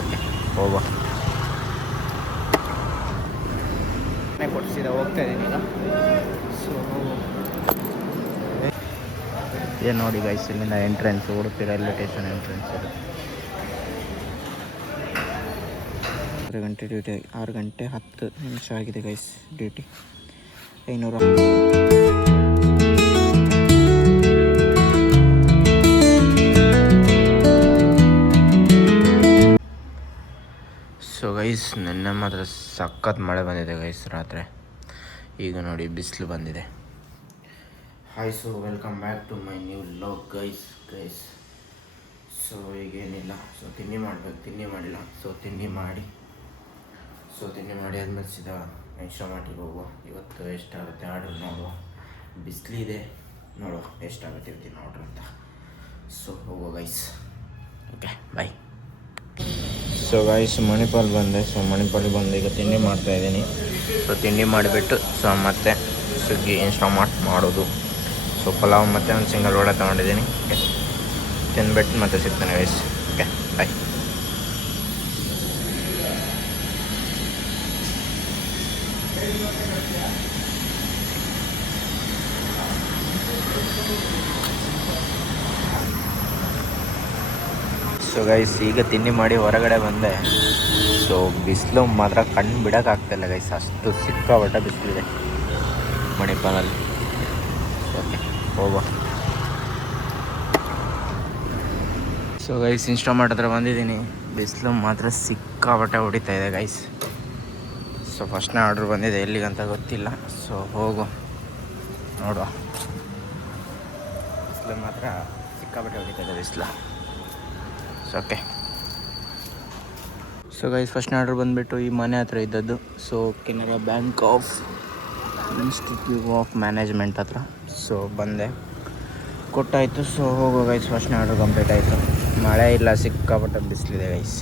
Okay ಹೋಗುವ. ಕೊಡಿಸಿದ ಹೋಗ್ತಾ ಇದ್ದೀನಿ ಈಗ. ಸೊ ಏನು ನೋಡಿ ಗೈಸ್, ಇಲ್ಲಿಂದ entrance Udupi railway station entrance ಇದು. 6 ಗಂಟೆ ಡ್ಯೂಟಿ, 6 ಗಂಟೆ 10 ನಿಮಿಷ ಆಗಿದೆ ಗೈಸ್ ಡ್ಯೂಟಿ. 500. ಸೊ ಗೈಸ್, ನಿನ್ನೆ ಮಾತ್ರ ಸಖತ್ ಮಳೆ ಬಂದಿದೆ ಗೈಸ್ ರಾತ್ರಿ. ಈಗ ನೋಡಿ ಬಿಸಿಲು ಬಂದಿದೆ. Hi, so welcome back to my new vlog guys. So ಈಗೇನಿಲ್ಲ, ಸೊ ತಿಂಡಿ ಮಾಡಬೇಕು, ತಿಂಡಿ ಮಾಡಿಲ್ಲ. ಸೊ ತಿಂಡಿ ಮಾಡಿ ಆದಮೇಲೆ ಸೀದಾ ಇನ್ಸ್ಟಾಮಾರ್ಟಿಗೆ ಹೋಗುವ. ಇವತ್ತು ಎಷ್ಟಾಗುತ್ತೆ ಆರ್ಡ್ರ್ ನೋಡುವ. ಬಿಸಿಲಿದೆ, ನೋಡುವ ಎಷ್ಟಾಗುತ್ತೆ ಇವತ್ತಿನ ಆರ್ಡ್ರ್ ಅಂತ. ಸೊ ಹೋಗುವ guys. Okay bye. So guys, Manipal ಬಂದೆ. ಸೊ ಮಣಿಪಾಲಿಗೆ ಬಂದು ಈಗ ತಿಂಡಿ ಮಾಡ್ತಾಯಿದ್ದೀನಿ. ಸೊ ತಿಂಡಿ ಮಾಡಿಬಿಟ್ಟು ಸೊ ಮತ್ತೆ ಸ್ವಿಗ್ಗಿ ಇನ್ಸ್ಟಾಮಾರ್ಟ್ ಮಾಡೋದು. ಸೊ ಪಲಾವ್ ಮತ್ತು ಒಂದು ಸಿಂಗಲ್ ವಡೆ ತೊಗೊಂಡಿದ್ದೀನಿ. ಓಕೆ, ತಿಂದ್ಬಿಟ್ಟು ಮತ್ತೆ ಸಿಗ್ತಾನೆ guys. Okay bye. So guys, ಈಗ ತಿಂಡಿ ಮಾಡಿ ಹೊರಗಡೆ ಬಂದೆ. ಸೊ ಬಿಸಿಲು ಮಾತ್ರ ಕಣ್ಣು ಬಿಡೋಕ್ಕಾಗ್ತಾಯಿಲ್ಲ ಗೈಸ್, ಅಷ್ಟು ಸಿಕ್ಕಾಪಟ್ಟೆ ಬಿಸಿಲಿದೆ ಮಣಿಪಾಲಲ್ಲಿ. ಓಕೆ ಹೋಗುವ. ಸೊ ಗೈಸ್, ಇನ್ಸ್ಟಾಮಾರ್ಟ್ ಹತ್ರ ಬಂದಿದ್ದೀನಿ. ಬಿಸಿಲು ಮಾತ್ರ ಸಿಕ್ಕಾಪಟ್ಟೆ ಹೊಡಿತಾ ಇದೆ ಗೈಸ್. ಸೊ ಫಸ್ಟ್ನೇ ಆರ್ಡ್ರ್ ಬಂದಿದೆ, ಎಲ್ಲಿಗಂತ ಗೊತ್ತಿಲ್ಲ. ಸೊ ಹೋಗು ನೋಡುವ. ಬಿಸಿಲು ಮಾತ್ರ ಸಿಕ್ಕಾಪಟ್ಟೆ ಹೊಡಿತಾ ಇದೆ ಬಿಸಿಲು. So okay. ಸೊ ಗೈಸ್, ಫಸ್ಟ್ನೇ ಆರ್ಡ್ರ್ ಬಂದುಬಿಟ್ಟು ಈ ಮನೆ ಹತ್ರ ಇದ್ದದ್ದು. So Canara bank of institute of management ಹತ್ರ. ಸೊ ಬಂದೆ, ಕೊಟ್ಟಾಯಿತು. ಸೊ ಹೋಗೋ ಗೈಸ್, ಫಸ್ಟ್ನೇ ಆರ್ಡ್ರ್ ಕಂಪ್ಲೀಟ್ ಆಯಿತು. ಮಳೆ ಇಲ್ಲ, ಸಿಕ್ಕಾಪಟ್ಟೆ ಬಿಸಿಲಿದೆ ಗೈಸ್.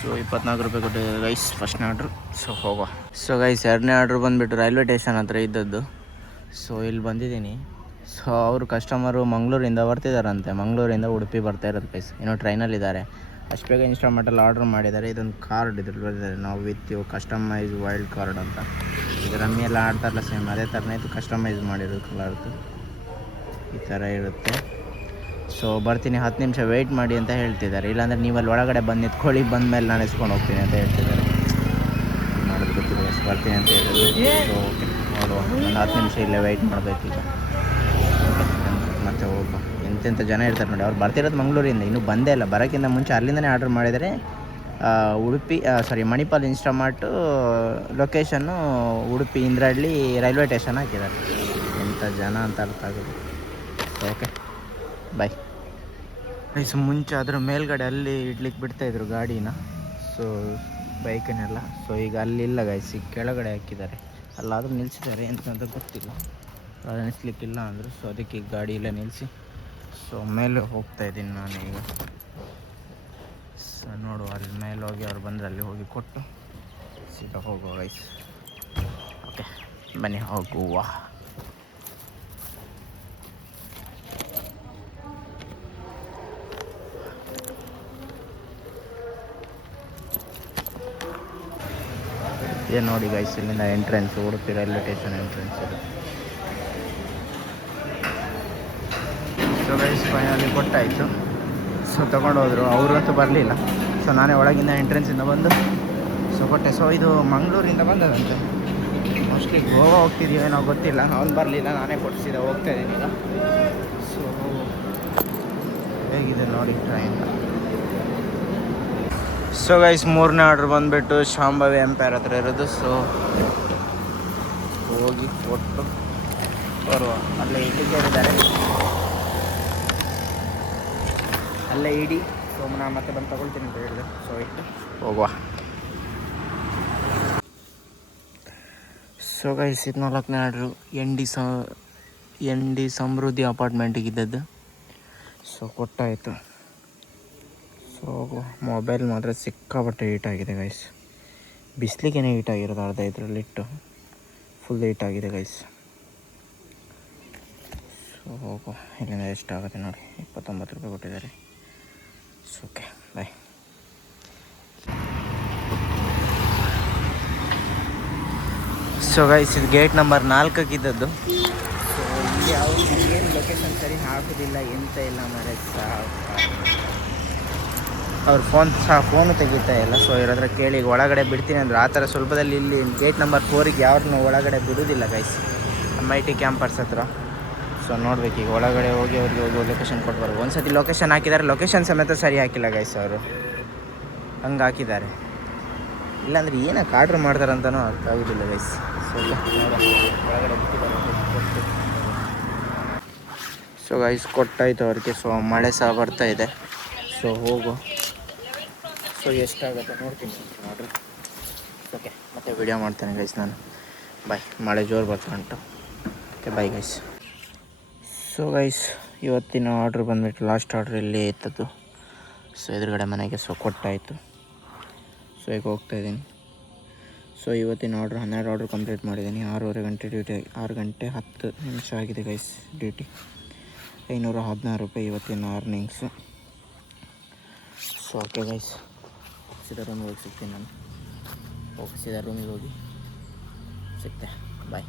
ಸೊ 24 ರೂಪಾಯಿ ಕೊಟ್ಟಿದ್ದಾರೆ ಗೈಸ್ ಫಸ್ಟ್ನೇ ಆರ್ಡ್ರು. ಸೊ ಹೋಗುವ. ಸೊ ಗೈಸ್, ಎರಡನೇ ಆರ್ಡ್ರ್ ಬಂದುಬಿಟ್ಟು ರೈಲ್ವೆ ಸ್ಟೇಷನ್ ಹತ್ರ ಇದ್ದದ್ದು. ಸೊ ಇಲ್ಲಿ ಬಂದಿದ್ದೀನಿ. ಸೊ ಅವರು ಕಸ್ಟಮರು ಮಂಗಳೂರಿಂದ ಬರ್ತಿದ್ದಾರಂತೆ. ಮಂಗಳೂರಿಂದ ಉಡುಪಿ ಬರ್ತಾ ಇರೋದು ಗೈಸ್. ಇನ್ನೂ ಟ್ರೈನಲ್ಲಿದ್ದಾರೆ. ಅಷ್ಟು ಬೇಗ ಇನ್ಸ್ಟಾಮಾರ್ಟಲ್ಲಿ ಆರ್ಡ್ರ್ ಮಾಡಿದ್ದಾರೆ. ಇದೊಂದು ಕಾರ್ಡ್ ಇದ್ರಲ್ಲಿ ಬರ್ತಿದ್ದಾರೆ, ನಾವು with you customise wild card ಅಂತ. ಇದು ರಮ್ಮಿ ಎಲ್ಲ ಆಡ್ತಾರಲ್ಲ ಸೇಮ್ ಅದೇ ಥರನೇ ಇದು ಕಸ್ಟಮೈಸ್ ಮಾಡಿರೋದು ಕಲರ್ದು. ಈ ಥರ ಇರುತ್ತೆ. ಸೊ ಬರ್ತೀನಿ, 10 ನಿಮಿಷ ವೆಯ್ಟ್ ಮಾಡಿ ಅಂತ ಹೇಳ್ತಿದ್ದಾರೆ. ಇಲ್ಲಾಂದರೆ ನೀವು ಅಲ್ಲಿ ಒಳಗಡೆ ಬಂದು ನಿಂತ್ಕೊಳ್ಳಿ, ಬಂದ ಮೇಲೆ ನಾನು ಎಸ್ಕೊಂಡು ಹೋಗ್ತೀನಿ ಅಂತ ಹೇಳ್ತಿದ್ದಾರೆ. ಮಾಡೋದು ಗೊತ್ತಿಲ್ಲ, ಎಷ್ಟು ಬರ್ತೀನಿ ಅಂತ ಹೇಳಿದ್ರು. ಸೊ ಓಕೆ ನೋಡುವ, ಒಂದು 10 ನಿಮಿಷ ಇಲ್ಲೇ ವೆಯ್ಟ್ ಮಾಡಬೇಕೀಗ. ಮತ್ತೆ ಹೋಗುವ. ಎಂತೆಂಥ ಜನ ಇರ್ತಾರೆ ನೋಡಿ. ಅವ್ರು ಬರ್ತಿರೋದು ಮಂಗಳೂರಿಂದ, ಇನ್ನೂ ಬಂದೇ ಇಲ್ಲ. ಬರೋಕ್ಕಿಂತ ಮುಂಚೆ ಅಲ್ಲಿಂದನೇ ಆರ್ಡ್ರ್ ಮಾಡಿದರೆ Udupi Manipal Instamart location Udupi Indrahalli railway station ಹಾಕಿದ್ದಾರೆ. ಎಂಥ ಜನ ಅಂತ ಅರ್ಥ ಆಗೋದು. Okay bye. ಸೊ ಮುಂಚೆ ಅದರ ಮೇಲ್ಗಡೆ ಅಲ್ಲಿ ಇಡ್ಲಿಕ್ಕೆ ಬಿಡ್ತಾಯಿದ್ರು ಗಾಡಿನ, ಸೊ ಬೈಕನ್ನೆಲ್ಲ. ಸೊ ಈಗ ಅಲ್ಲಿಲ್ಲ ಗೈಸ್, ಈಗ ಕೆಳಗಡೆ ಹಾಕಿದ್ದಾರೆ. ಅಲ್ಲಾದರೂ ನಿಲ್ಲಿಸಿದ್ದಾರೆ ಎಂತಂತ ಗೊತ್ತಿಲ್ಲ. ಅದು ನಿಲ್ಲಿಸ್ಲಿಕ್ಕಿಲ್ಲ ಅಂದರು. ಸೊ ಅದಕ್ಕೆ ಈಗ ಗಾಡಿ ಎಲ್ಲ ನಿಲ್ಲಿಸಿ ಸೊ ಮೇಲೆ ಹೋಗ್ತಾಯಿದ್ದೀನಿ ನಾನು ಈಗ. ಸೊ ನೋಡುವ, ಅಲ್ಲಿ ಮೇಲೆ ಹೋಗಿ ಅವ್ರು ಬಂದರೆ ಅಲ್ಲಿ ಹೋಗಿ ಕೊಟ್ಟು ಸೀದಾ ಹೋಗುವ ಗೈಸ್. ಓಕೆ ಬನ್ನಿ ಹೋಗುವ. ಏನು ನೋಡಿ ಗೈಸ್, ಇಲ್ಲಿಂದ entrance Udupi railway station entrance ಇದು. ಸೊ ಗೈಸ್, ಫೈನಲಿ ಕೊಟ್ಟಾಯಿತು. ಸೊ ತೊಗೊಂಡೋದ್ರು, ಅವ್ರಿಗಂತೂ ಬರಲಿಲ್ಲ. ಸೊ ನಾನೇ ಒಳಗಿಂದ ಎಂಟ್ರೆನ್ಸಿಂದ ಬಂದು ಸೊ ಕೊಟ್ಟೆ. ಸೊ ಇದು ಮಂಗಳೂರಿಂದ ಬಂದದಂತೆ. ಮೋಸ್ಟ್ಲಿ ಗೋವಾ ಹೋಗ್ತಿದ್ದೀವಿ ಏನೋ ಗೊತ್ತಿಲ್ಲ. ಅವ್ನು ಬರಲಿಲ್ಲ, ನಾನೇ ಕೊಡಿಸಿದೆ, ಹೋಗ್ತಾ ಇದ್ದೀನಿ ಈಗ. ಸೊ ಹೇಗಿದೆ ನೋಡಿ ಟ್ರೈನ್. ಸೊ ಗೈಸ್, ಮೂರನೇ ಆರ್ಡ್ರ್ ಬಂದುಬಿಟ್ಟು ಶಾಂಭವಿ ಎಂಪೈರ್ ಹತ್ರ ಇರೋದು. ಸೊ ಹೋಗಿ ಕೊಟ್ಟು ಬರುವ. ಅಲ್ಲೇ ಇಟ್ಟಿಗೆ ಹೇಳಿದ್ದಾರೆ, ಅಲ್ಲೇ ಇಡಿ. ಸೊ ನಾನು ಮತ್ತೆ ಬಂದು ತಗೊಳ್ತೀನಿ ಅಂತ ಹೇಳಿದೆ. ಸೊ ಇಟ್ಟು ಹೋಗುವ. ಸೊ ಗೈಸ್, ಇದು 4ನೇ ಆರ್ಡ್ರು ಎನ್ ಡಿ ಸಮೃದ್ಧಿ ಅಪಾರ್ಟ್ಮೆಂಟಿಗಿದ್ದದ್ದು. ಸೊ ಕೊಟ್ಟಾಯಿತು. ಸೊ ಮೊಬೈಲ್ ಮಾತ್ರ ಸಿಕ್ಕಾಪಟ್ಟೆ ಹೀಟಾಗಿದೆ ಗೈಸ್. ಬಿಸಿಲಿಗೇನೆ ಹೀಟಾಗಿರೋದು. ಅರ್ಧ ಇದರಲ್ಲಿಟ್ಟು ಫುಲ್ ಹೀಟಾಗಿದೆ ಗೈಸ್. ಸೊ ಹೋಗು, ಇಲ್ಲಿಂದ ಎಷ್ಟಾಗುತ್ತೆ ನೋಡಿ, 29 ರೂಪಾಯಿ ಕೊಟ್ಟಿದ್ದಾರೆ. So okay bye. So guys ಇದು ಗೇಟ್ ನಂಬರ್ 4ಕ್ಕೆ ಇದ್ದದ್ದು. ಸೊ ಇಲ್ಲಿ ಅವರು ಏನು ಲೊಕೇಶನ್ ಸರಿ ಹಾಕೋದಿಲ್ಲ, ಎಂತ ಇಲ್ಲ ಮರೆ. ಅವ್ರ ಫೋನು ತೆಗಿತಾ ಇಲ್ಲ. ಸೊ ಇವ್ರ ಹತ್ರ ಕೇಳಿ ಒಳಗಡೆ ಬಿಡ್ತೀನಿ ಅಂದ್ರೆ ಆ ಥರ ಸ್ವಲ್ಪದಲ್ಲಿ ಇಲ್ಲಿ ಗೇಟ್ ನಂಬರ್ 4ಗೆ ಯಾರನ್ನೂ ಒಳಗಡೆ ಬಿಡೋದಿಲ್ಲ ಗೈಸ್, MIT ಕ್ಯಾಂಪಸ್ ಹತ್ರ. ಸೊ ನೋಡ್ಬೇಕು ಈಗ ಒಳಗಡೆ ಹೋಗಿ ಅವ್ರಿಗೆ ಹೋಗಿ ಲೊಕೇಶನ್ ಕೊಟ್ಟು ಒಂದು ಸತಿ ಲೊಕೇಶನ್ ಹಾಕಿದ್ದಾರೆ, ಲೊಕೇಶನ್ ಸಮೇತ ಸರಿ ಹಾಕಿಲ್ಲ ಗೈಸ್ ಅವರು, ಹಂಗೆ ಹಾಕಿದ್ದಾರೆ. ಇಲ್ಲಾಂದ್ರೆ ಏನಕ್ಕೆ ಆರ್ಡ್ರ್ ಮಾಡ್ತಾರಂತನೂ ಅರ್ಥ ಆಗೋದಿಲ್ಲ ಗೈಸ್. ಸೊ ಒಳಗಡೆ ಬಿಟ್ಟಿದ್ದಾರೆ. ಸೊ ಗೈಸ್ ಕೊಟ್ಟಾಯ್ತು ಅವ್ರಿಗೆ. ಸೊ ಮಳೆ ಸಹ ಬರ್ತಾ ಇದೆ. ಸೊ ಹೋಗು. ಸೊ ಎಷ್ಟಾಗುತ್ತೆ ನೋಡ್ತೀನಿ ನೋಡ್ರಿ. ಓಕೆ ಮತ್ತೆ ವಿಡಿಯೋ ಮಾಡ್ತೇನೆ ಗೈಸ್ ನಾನು. ಬಾಯ್. ಮಳೆ ಜೋರು ಬರ್ತಾ ಉಂಟು. Okay bye guys. So guys ಇವತ್ತಿನ ಆರ್ಡ್ರ್ ಬಂದುಬಿಟ್ಟು ಲಾಸ್ಟ್ ಆರ್ಡ್ರ್ ಇಲ್ಲೇ ಇತ್ತದ್ದು. ಸೊ ಎದುರುಗಡೆ ಮನೆಗೆ ಸೊ ಕೊಟ್ಟಾಯಿತು. ಸೊ ಈಗ ಹೋಗ್ತಾಯಿದ್ದೀನಿ. ಸೊ ಇವತ್ತಿನ ಆರ್ಡ್ರ್ 12 ಆರ್ಡ್ರ್ ಕಂಪ್ಲೀಟ್ ಮಾಡಿದ್ದೀನಿ. 6:30 ಗಂಟೆ ಡ್ಯೂಟಿ, 6 ಗಂಟೆ 10 ನಿಮಿಷ ಆಗಿದೆ ಗೈಸ್ ಡ್ಯೂಟಿ. 516 ರೂಪಾಯಿ ಇವತ್ತಿನ ಅರ್ನಿಂಗ್ಸು. ಸೊ ಓಕೆ ಗೈಸ್, ಸೀದಾ ರೂಮಿಗೆ ಹೋಗಿ ಸಿಗ್ತೀನಿ ನಾನು. ಓಕೆ ಸೀದಾ ರೂಮಿಗೆ ಹೋಗಿ ಸಿಗ್ತೆ. ಬಾಯ್.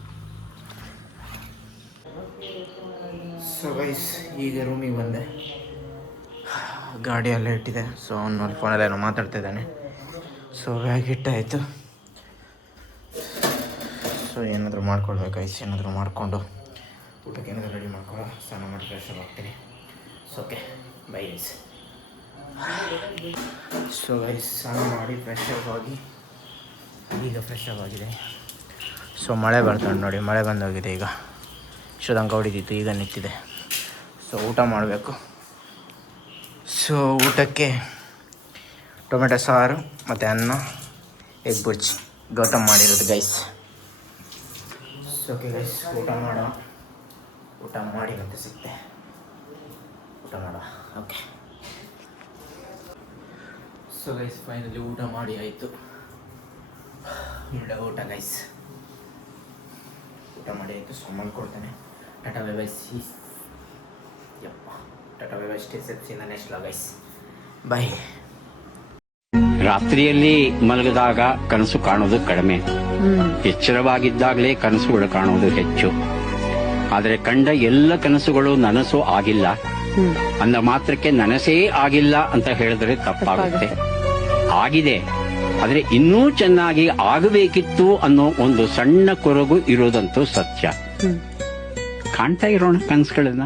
ಸೊ ಗೈಸ್ ಈಗ ರೂಮಿಗೆ ಬಂದೆ. ಗಾಡಿ ಅಲ್ಲೇ ಇಟ್ಟಿದೆ. ಸೊ ಅವನು ಫೋನಲ್ಲೇನೋ ಮಾತಾಡ್ತಿದ್ದಾನೆ. ಸೊ ಬ್ಯಾಗ್ ಇಟ್ಟಾಯಿತು. ಸೊ ಏನಾದರೂ ಮಾಡ್ಕೊಳ್ಬೇಕು ಗೈಸ್, ಏನಾದರೂ ಮಾಡಿಕೊಂಡು ಊಟಕ್ಕೆ ಏನಾದರೂ ರೆಡಿ ಮಾಡ್ಕೊಳ್ಳೋ, ಸ್ನಾನ ಮಾಡಿ ಫ್ರೆಶ್ ಆಗಿ ಹೋಗ್ತೀನಿ. So okay bye guys. So guys ಸ್ನಾನ ಮಾಡಿ ಫ್ರೆಶ್ ಆಗಿ ಈಗ ಫ್ರೆಶ್ ಆಗಿದೆ. ಸೊ ಮಳೆ ಬರ್ತಾನೆ ನೋಡಿ, ಮಳೆ ಬಂದೋಗಿದೆ. ಈಗ ಇಷ್ಟೊಂದು ಹೊಡಿತಿತ್ತು, ಈಗ ನಿಂತಿದೆ. ಸೊ ಊಟ ಮಾಡಬೇಕು. ಸೊ ಊಟಕ್ಕೆ ಟೊಮೆಟೊ ಸಾರು ಮತ್ತು ಅನ್ನ, ಎಗ್ ಬುರ್ಜಿ ಗೌತಮ್ ಮಾಡಿರೋದು ಗೈಸ್. ಸೊ ಓಕೆ ಗೈಸ್ ಊಟ ಮಾಡೋ, ಊಟ ಮಾಡಿ ಮತ್ತೆ ಸಿಗ್ತೆ. ಊಟ ಮಾಡುವ. ಓಕೆ. ಸೊ ಗೈಸ್ ಫೈನಲಿ ಊಟ ಮಾಡಿ ಆಯಿತು. ಒಳ್ಳೆ ಊಟ ಗೈಸ್, ಊಟ ಮಾಡಿ ಆಯಿತು. ಸೊ ಮಾಡ್ಕೊಡ್ತೇನೆ. Tata bye bye. ಯಪ್ಪ tata bye bye. Stay safe. See next vlog guys. Bye. ರಾತ್ರಿಯಲ್ಲಿ ಮಲಗಿದಾಗ ಕನಸು ಕಾಣೋದು ಕಡಿಮೆ, ಎಚ್ಚರವಾಗಿದ್ದಾಗಲೇ ಕನಸುಗಳು ಕಾಣೋದು ಹೆಚ್ಚು. ಆದರೆ ಕಂಡ ಎಲ್ಲ ಕನಸುಗಳು ನನಸು ಆಗಿಲ್ಲ ಅಂದ ಮಾತ್ರಕ್ಕೆ ನನಸೇ ಆಗಿಲ್ಲ ಅಂತ ಹೇಳಿದ್ರೆ ತಪ್ಪಾಗುತ್ತೆ. ಆಗಿದೆ, ಆದರೆ ಇನ್ನೂ ಚೆನ್ನಾಗಿ ಆಗಬೇಕಿತ್ತು ಅನ್ನೋ ಒಂದು ಸಣ್ಣ ಕೊರಗು ಇರೋದಂತೂ ಸತ್ಯ. ಕಾಣ್ತಾ ಇರೋಣ ಕನಸುಗಳನ್ನ.